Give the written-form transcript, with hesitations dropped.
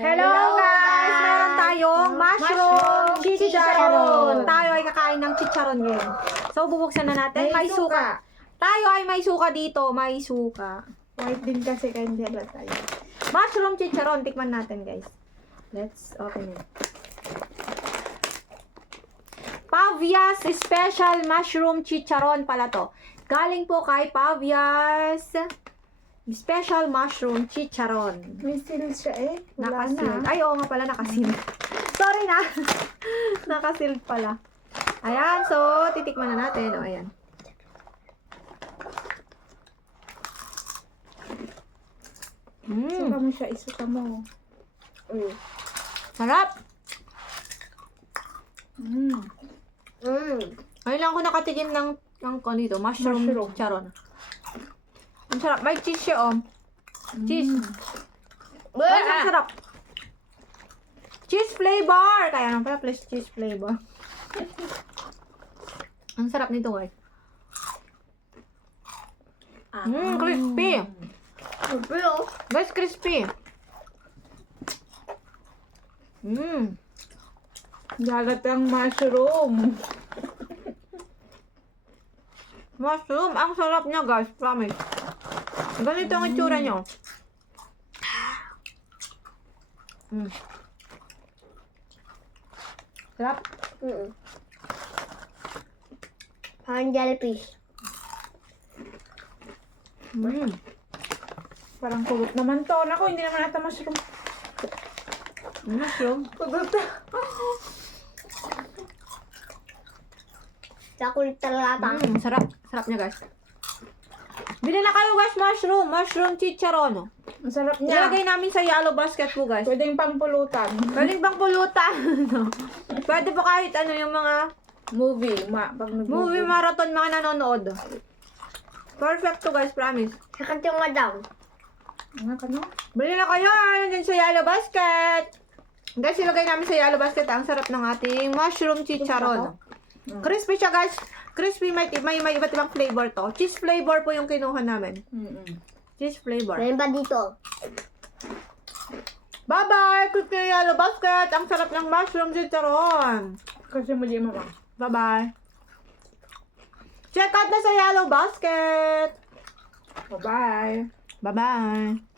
Hello guys! Meron tayong mushroom chicharon. Tayo ay kakain ng chicharon ngayon. So, bubuksan na natin. May suka. Tayo ay may suka dito. May suka. White din kasi kaya hindi ba tayo. Mushroom chicharon. Tikman natin guys. Let's open it. Pavia's Special Mushroom Chicharon pala to. Galing po kay Pavia's Special Mushroom Chicharon. May seal siya eh. Wala Nakasealed. na. Ay, oo nga pala, nakasealed. Sorry na. Nakasealed pala. Ayan, so, titikman na natin. O, ayan. Suka mo siya, isuka mo. Uy. Sarap. Ayun lang ako nakatikim ng dito, mushroom chicharon. Ang sarap. May cheese siya, oh. Cheese. Guys, ang sarap. Cheese flavor. Kaya lang pala, plus cheese flavor. Ang sarap nito, guys. Crispy. Guys, crispy. Gagat ang mushroom. Mushroom. Ang sarap niya, guys. Promise. Ganito ang itsura niyo. Sarap. Parang jellyfish. Parang kulot naman to. Naku, hindi naman ata mushroom. Mushroom. Kulot. Nakulit talaga. Sarap. Sarap niya, guys. Bili na kayo, guys, mushroom. Mushroom chicharon. Ang sarap niya. Ilalagay namin sa yellow basket po, guys. Pwedeng pangpulutan. Pwedeng bang pulutan. Pwede po kahit ano yung mga Movie. Pag movie marathon mga nanonood. Perfect to, guys. Promise. Sakit yung nga daw. Nga ka no? Bili na kayo. Nandiyan sa yellow basket. Guys, ilagay namin sa yellow basket. Ang sarap ng ating mushroom chicharon. Crispy siya, guys. Crispy. May iba't ibang flavor to. Cheese flavor po yung kinuha namin. Cheese flavor. Meron ba dito? Bye-bye! Click na yung yellow basket. Ang sarap ng mushroom chicharon. Kasi mali mama. Bye-bye. Check out na sa yellow basket. Bye-bye. Bye-bye.